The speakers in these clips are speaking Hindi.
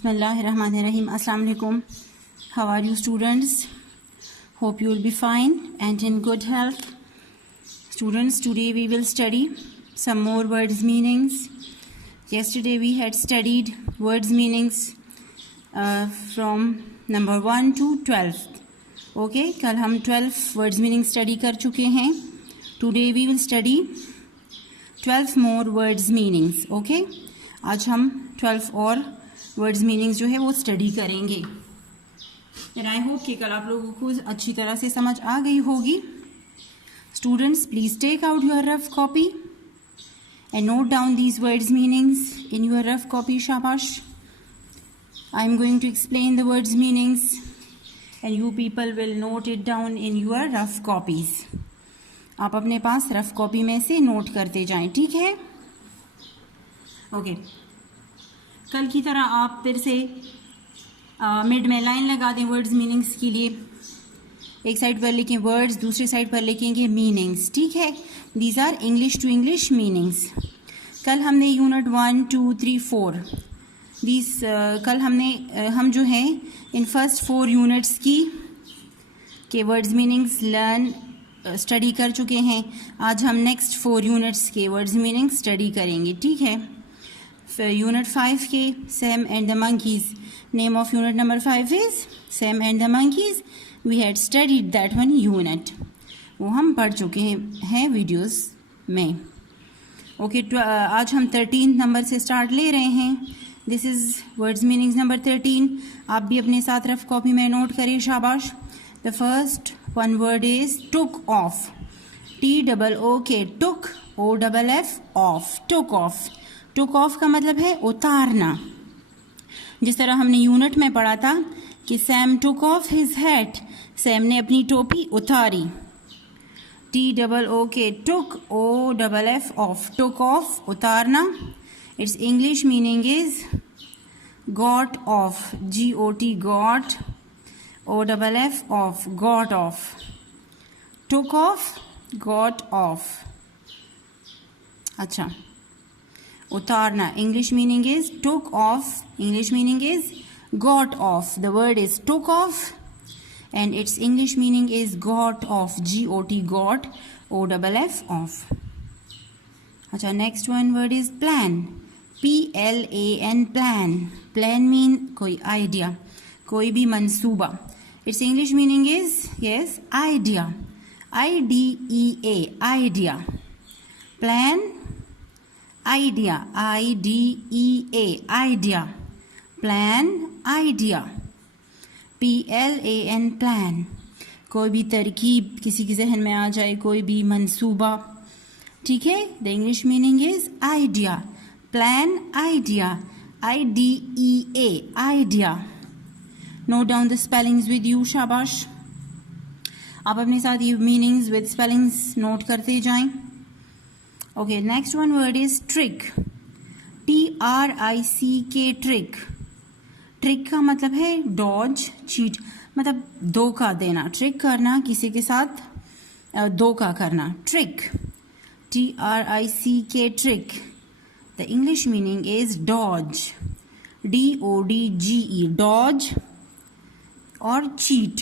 Bismillahirrahmanirrahim. Assalamu alaikum. How are you, students? Hope you will be fine and in good health. Students, today we will study some more words meanings. Yesterday we had studied words meanings from number 1 to 12. Okay, कल हम 12 words meaning study कर चुके हैं. Today we will study 12 more words meanings. Okay, आज हम 12 और वर्ड्स मीनिंग्स जो है वो स्टडी करेंगे. एंड आई होप कि कल आप लोगों को अच्छी तरह से समझ आ गई होगी. Students, please take out your rough copy and note down these words meanings in your rough copy. शाबाश. I am going to explain the words meanings and you people will note it down in your rough copies. आप अपने पास रफ कॉपी में से नोट करते जाएं, ठीक है? ओके. कल की तरह आप फिर से मिड में लाइन लगा दें वर्ड्स मीनिंग्स के लिए. एक साइड पर लिखें वर्ड्स, दूसरी साइड पर लिखेंगे मीनिंग्स, ठीक है? These are English to English meanings. कल हमने यूनिट 1, 2, 3, 4 कल हम जो है इन फर्स्ट 4 यूनिट्स की के वर्ड्स मीनिंग्स स्टडी कर चुके हैं. आज हम नेक्स्ट 4 यूनिट्स के वर्ड्स मीनिंग्स स्टडी करेंगे, ठीक है? यूनिट 5 के Sam and the monkeys. Name of unit number 5 is Sam and the monkeys. We had studied that one unit. वो हम पढ़ चुके हैं वीडियोस में. ओके, आज हम 13 नंबर से स्टार्ट ले रहे हैं. This is words meanings number 13. आप भी अपने साथ रफ कॉपी में नोट करिए. शाबाश. The first one word is took off. TOOK, took, OFF, off. Took of. Took of का मतलब है उतारना. जिस तरह हमने यूनिट में पढ़ा था कि Sam took off his hat, Sam ने अपनी टोपी उतारी. TOOK, took, OFF, off. Took off, उतारना. Its English meaning is got off. GOT, got, OFF, off. Got off. Took off, got off. अच्छा, उतारना. English meaning is took off. English meaning is got off. The word is took off and its English meaning is got off. GOT, got, OFF, off. अच्छा, next one word is plan. PLAN, plan. Plan mean कोई idea, कोई भी मंसूबा. Its English meaning is yes, idea. IDEA, idea. Plan, idea. IDEA, idea. Plan, idea. PLAN, plan. कोई भी तरकीब किसी के जहन में आ जाए, कोई भी मंसूबा, ठीक है? The English meaning is idea. Plan, idea. IDEA, idea. Note down the spellings with you. शाबाश. आप अपने साथ ये मीनिंग्स विद स्पेलिंग्स नोट करते जाएं. Okay, next one word is trick. TRICK, trick. Trick का मतलब है डॉज, चीट, मतलब धोखा देना. ट्रिक करना, किसी के साथ धोखा करना. Trick. TRICK, trick. The English meaning is dodge. DODGE, dodge और चीट.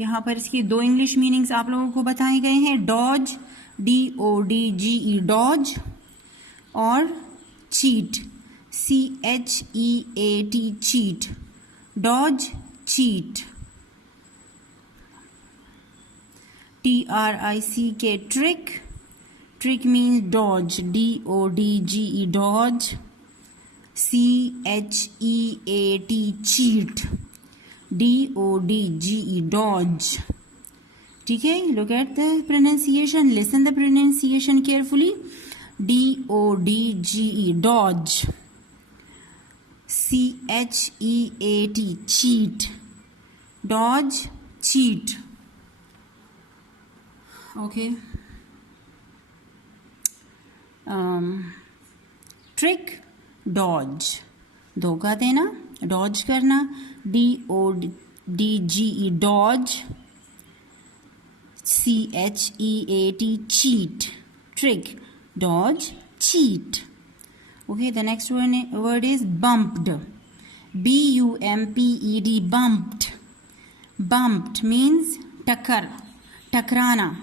यहाँ पर इसकी 2 इंग्लिश मीनिंग्स आप लोगों को बताए गए हैं. डॉज, DODGE, डॉज, और cheat, CHEAT, cheat. Dodge, cheat. TRICK, trick. Trick means dodge. DODGE, dodge. CHEAT, cheat. DODGE, dodge. ठीक है? Look at the pronunciation, listen the pronunciation carefully. DODGE, dodge. CHEAT, cheat. Dodge, cheat. Okay. Trick, dodge, धोखा देना, डॉज करना. DODGE, dodge. CHEAT, cheat. Trick, dodge, cheat. Okay, the next word is bumped. B-U-M-P-E-D, bumped. Bumped means टकराना.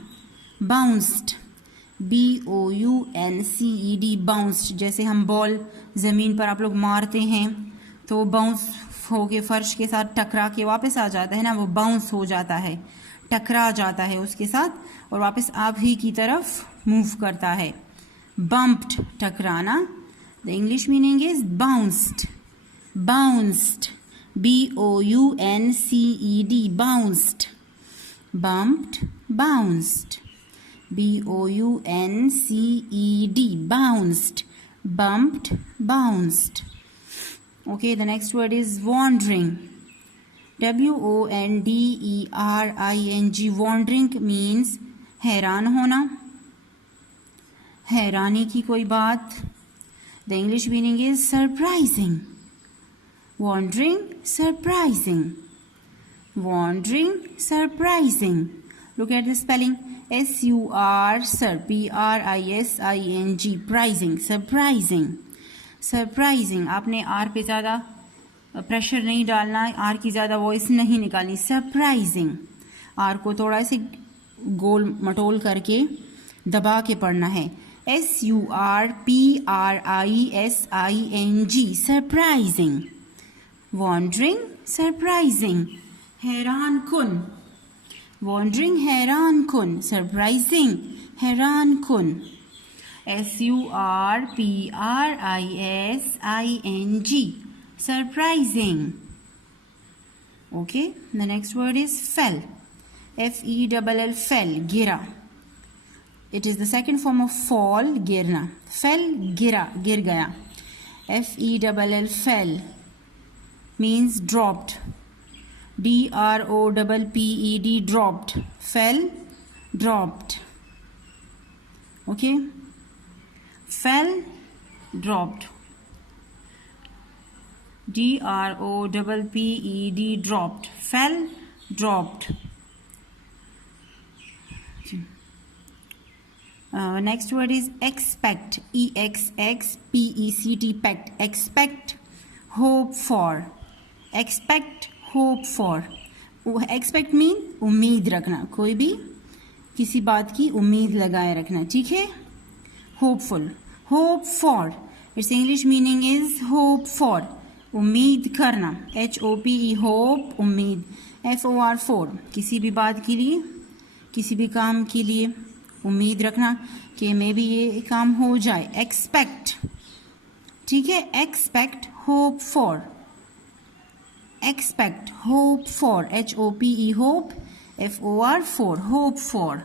Bounced, B-O-U-N-C-E-D, bounced. जैसे हम बॉल ज़मीन पर आप लोग मारते हैं तो बाउंस होके फर्श के साथ टकरा के वापस आ जाता है ना, वो बाउंस हो जाता है, टकरा जाता है उसके साथ और वापस आप ही की तरफ मूव करता है. बम्प्ड, टकराना. The English meaning is bounced. Bounced, B-O-U-N-C-E-D, bounced. bumped, bounced, B-O-U-N-C-E-D, bounced, bumped, bounced. Okay, the next word is wandering. W-O-N-D-E-R-I-N-G, wandering means हैरान होना, हैरानी की कोई बात. The English meaning is surprising. Wandering, surprising. Wandering, surprising. Look at the spelling. S-U-R, P-R-I-S-I-N-G, prising, surprising. Surprising. आपने आर पे ज़्यादा प्रेशर नहीं डालना, आर की ज़्यादा वॉइस नहीं निकालनी. सरप्राइजिंग, आर को थोड़ा से गोल मटोल करके दबा के पढ़ना है. S-U-R-P-R-I-S-I-N-G, surprising. वॉन्डरिंग, सरप्राइजिंग, हैरान कुन. वॉन्डरिंग, हैरान कुन. सरप्राइजिंग, हैरान कुन. S-U-R-P-R-I-S-I-N-G, surprising. Okay, the next word is fell. F-E-L-L, fell, gira. It is the second form of fall, गिरना. Fell, gira, गिर गया. F-E-L-L, fell means dropped. D-R-O-P-P-E-D, dropped. Fell, dropped. Okay, fell, dropped. D-R-O-P-P-E-D, dropped. Fell, dropped. Next word is expect. E-X-X-P-E-C-T, pect. Expect, hope for. Expect, hope for. Expect mean उम्मीद रखना, कोई भी किसी बात की उम्मीद लगाए रखना. ठीक है. Hopeful, hope for. Its English meaning is hope for, उम्मीद करना. H-O-P-E, hope, उम्मीद. F-O-R, for, किसी भी बात के लिए, किसी भी काम के लिए उम्मीद रखना कि मे बी ये काम हो जाए. Expect, ठीक है. Expect, hope for. Expect, hope for. H-O-P-E, hope. F-O-R, for, hope for.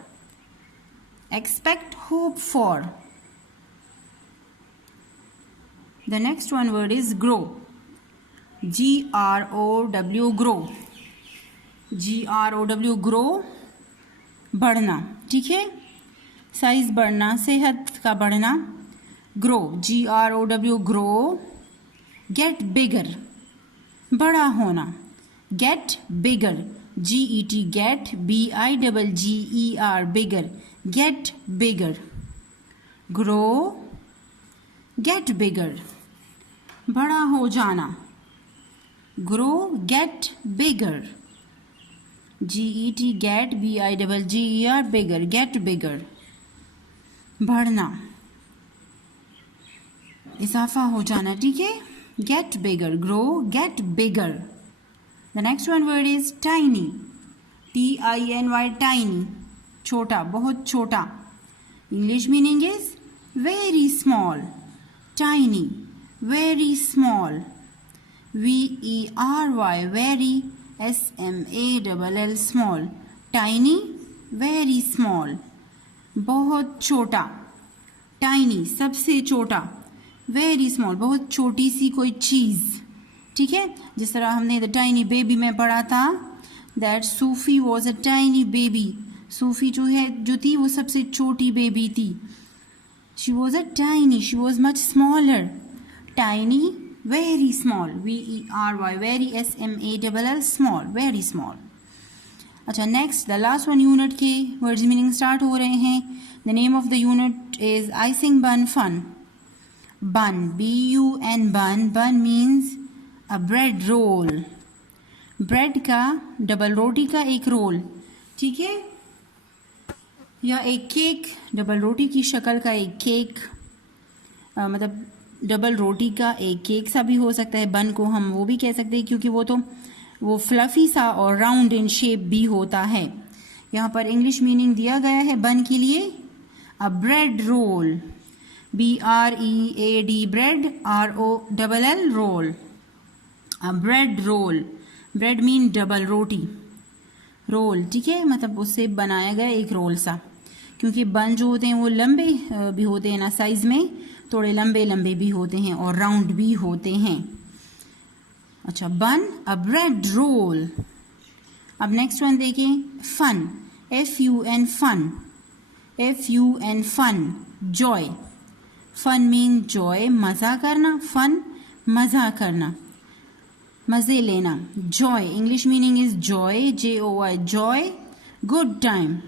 Expect, hope for. The next one word is grow. G-R-O-W, grow. G-R-O-W, grow, बढ़ना. ठीक है. साइज बढ़ना, सेहत का बढ़ना. Grow, G-R-O-W, grow. Get bigger, बड़ा होना. Get bigger, G-E-T, get, B-I-G-G-E-R, bigger. Get bigger. Grow, get bigger, बड़ा हो जाना. Grow, get bigger. G-E-T, get, B-I-G-G-E-R, bigger. Get bigger, बढ़ना, इजाफा हो जाना. ठीक है. Get bigger, grow, get bigger. The next one word is tiny. T-I-N-Y, tiny, छोटा, बहुत छोटा. English meaning is very small. Tiny, very small. V-E-R-Y, very, S-M-A-L-L, small. Tiny, very small, बहुत छोटा. Tiny, सबसे छोटा. Very small, बहुत छोटी सी कोई चीज़. ठीक है. जिस तरह हमने द टाइनी बेबी में पढ़ा था, that Sophie was a tiny baby. Sophie जो थी वो सबसे छोटी बेबी थी. She was a tiny, she was much smaller. Tiny, very small. V-E-R-Y, very, S-M-A-L-L, small, very small. अच्छा, next the last one unit के वर्ड्स मीनिंग स्टार्ट हो रहे हैं. The name of the unit is icing bun fun. Bun, B-U-N, bun. Bun means a bread roll, bread का, डबल रोटी का एक रोल, ठीक है, या एक केक, डबल रोटी की शक्ल का एक केक, मतलब डबल रोटी का एक केक सा भी हो सकता है। बन को हम वो भी कह सकते हैं क्योंकि वो फ्लफी सा और राउंड इन शेप भी होता है। यहाँ पर इंग्लिश मीनिंग दिया गया है बन के लिए, a bread roll, BREAD bread, ROLL roll, a bread roll, bread mean double रोटी, रोल, ठीक है, मतलब उससे बनाया गया एक रोल सा, क्योंकि बन जो होते हैं वो लंबे भी होते हैं ना साइज में, थोड़े लंबे लंबे भी होते हैं और राउंड भी होते हैं। अच्छा, बन, अ ब्रेड रोल। अब नेक्स्ट वन देखें, fun, FUN fun, FUN fun, joy, fun mean joy, मज़ा करना, फन मज़ा करना, मज़े लेना, joy, English meaning is joy, JOY joy, good time,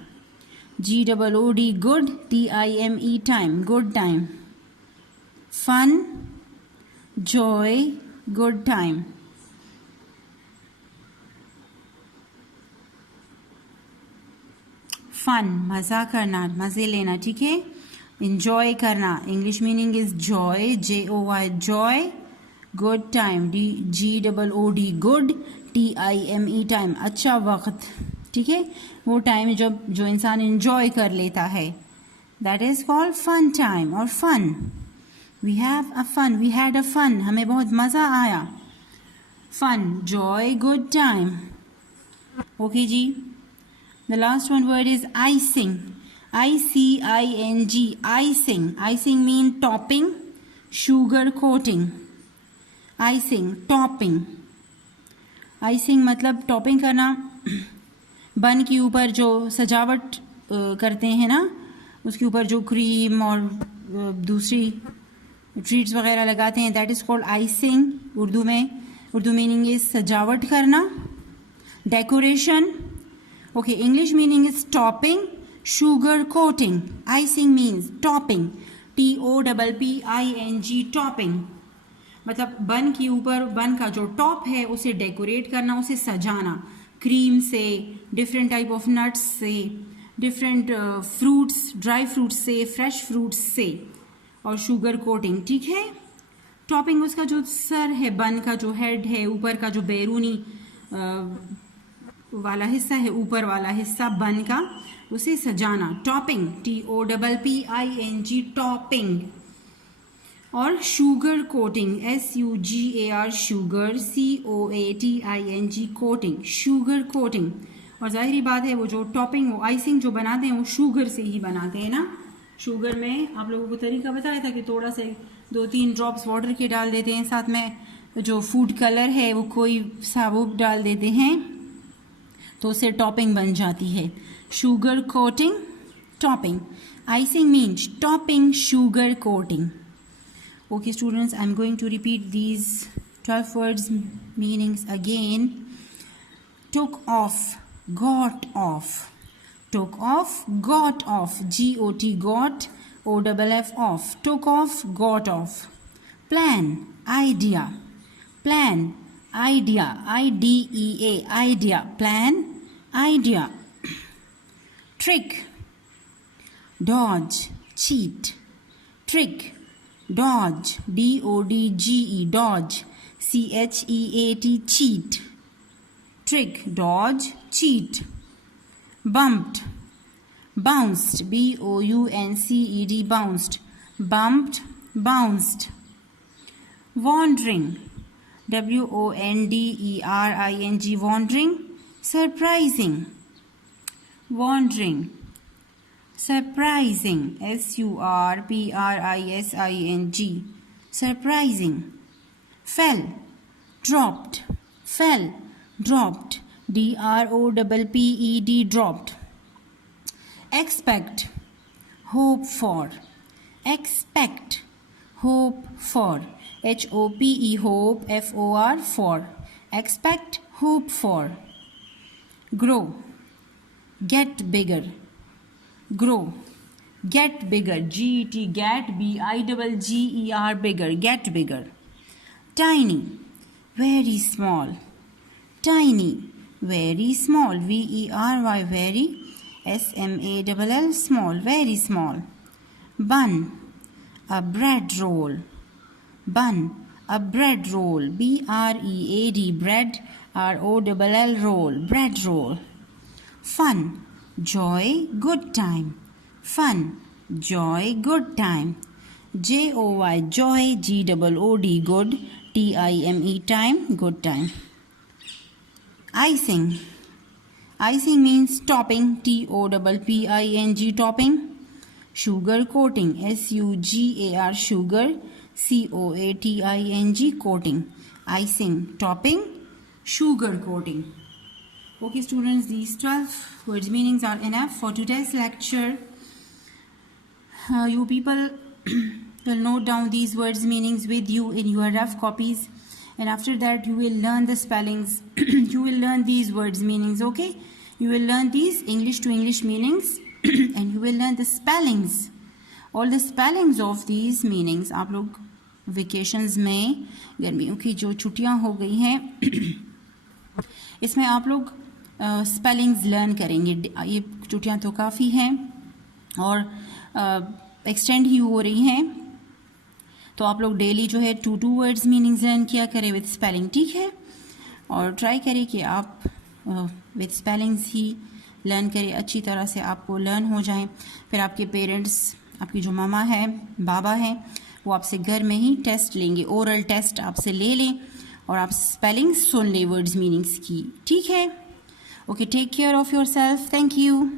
GOOD good, TIME time, good time, fun, joy, good time. Fun, मज़ा करना, मज़े लेना, ठीक है, इंजॉय करना, English meaning is joy, JOY joy, good time, GOOD good, TIME time, अच्छा वक्त, ठीक है, वो टाइम जब जो इंसान इंजॉय कर लेता है, that is called fun time और fun. We have a fun, we had a fun, हमें बहुत मज़ा आया, fun, joy, good time. Okay जी, the last one word is icing, ICING, icing, icing mean topping, sugar coating, icing, topping, icing मतलब टॉपिंग करना, बन के ऊपर जो सजावट करते हैं ना, उसके ऊपर जो क्रीम और दूसरी ट्रीट्स वगैरह लगाते हैं, that is called icing. Urdu में, उर्दू मीनिंग इज सजावट करना, decoration. Okay, English meaning is topping, sugar coating, icing means topping, TOPPING, topping मतलब बन के ऊपर, बन का जो टॉप है उसे डेकोरेट करना, उसे सजाना, क्रीम से, डिफरेंट टाइप ऑफ नट्स से, डिफरेंट फ्रूट्स, ड्राई फ्रूट्स से, फ्रेश फ्रूट्स से, और शुगर कोटिंग, ठीक है। टॉपिंग उसका जो सर है, बन का जो हेड है, ऊपर का जो बैरूनी वाला हिस्सा है, ऊपर वाला हिस्सा बन का, उसे सजाना, टॉपिंग, TOPPING, टॉपिंग। और sugar coating, SUGAR, sugar, COATING, coating, sugar coating. और जाहिर बात है वो जो टॉपिंग, वो आइसिंग जो बनाते हैं वो शुगर से ही बनाते हैं ना। शुगर में आप लोगों को तरीका बताया था कि थोड़ा से 2-3 ड्रॉप्स वाटर के डाल देते हैं, साथ में जो फूड कलर है वो कोई सा वो डाल देते हैं, तो उससे टॉपिंग बन जाती है। Sugar coating, topping, icing means topping, sugar coating. Okay students, I'm going to repeat these 12 words meanings again. Took off, got off, took off, got off, GOT got, OFF off, took off, got off. Plan, idea, plan, idea, IDEA, idea, plan, idea. Trick, dodge, cheat, trick, dodge, DODGE, dodge, CHEAT, cheat, trick, dodge, cheat. Bumped, bounced, BOUNCED, bounced, bumped, bounced. Wandering, WONDERING, wandering, surprising, wandering, surprising, SURPRISING, surprising. Fell, dropped, fell, dropped, DROPPED, dropped. Expect, hope for, expect, hope for, HOPE, hope, FOR, for, expect, hope for. Grow, get bigger, grow, get bigger, GET, get, BIGGER, bigger, get bigger. Tiny, very small. Tiny, very small, V-E-R-Y, very, S-M-A-L-L, small, very small. Bun, a bread roll. Bun, a bread roll, B-R-E-A-D, bread, R-O-L-L, roll, bread roll. Fun, joy, good time. Fun, joy, good time. J-O-Y, joy, G-O-O-D, good, T-I-M-E, time, good time. Icing. Icing means topping, T-O-P-P-I-N-G, topping. Sugar coating, S-U-G-A-R, sugar, C-O-A-T-I-N-G, coating. Icing, topping, sugar coating. Okay students, these 12 words meanings are enough for today's lecture. You people will note down these words meanings with you in your rough copies, and after that you will learn the spellings. You will learn these words meanings, okay? You will learn these English to English meanings and you will learn the spellings, all the spellings of these meanings. आप लोग वेकेशंस में, गर्मियों की जो छुट्टियां हो गई हैं इसमें आप लोग स्पेलिंग्स लर्न करेंगे. ये छुट्टियां तो काफ़ी हैं और एक्सटेंड ही हो रही हैं, तो आप लोग डेली जो है 2 वर्ड्स मीनिंग्स लर्न किया करें विद स्पेलिंग, ठीक है? और ट्राई करें कि आप विद स्पेलिंग्स ही लर्न करें, अच्छी तरह से आपको लर्न हो जाएं. फिर आपके पेरेंट्स, आपकी जो मामा है, बाबा हैं, वो आपसे घर में ही टेस्ट लेंगे, ओरल टेस्ट आपसे ले लें और आप स्पेलिंग्स सुन लें वर्ड्स मीनिंग्स की, ठीक है? Okay, take care of yourself. Thank you.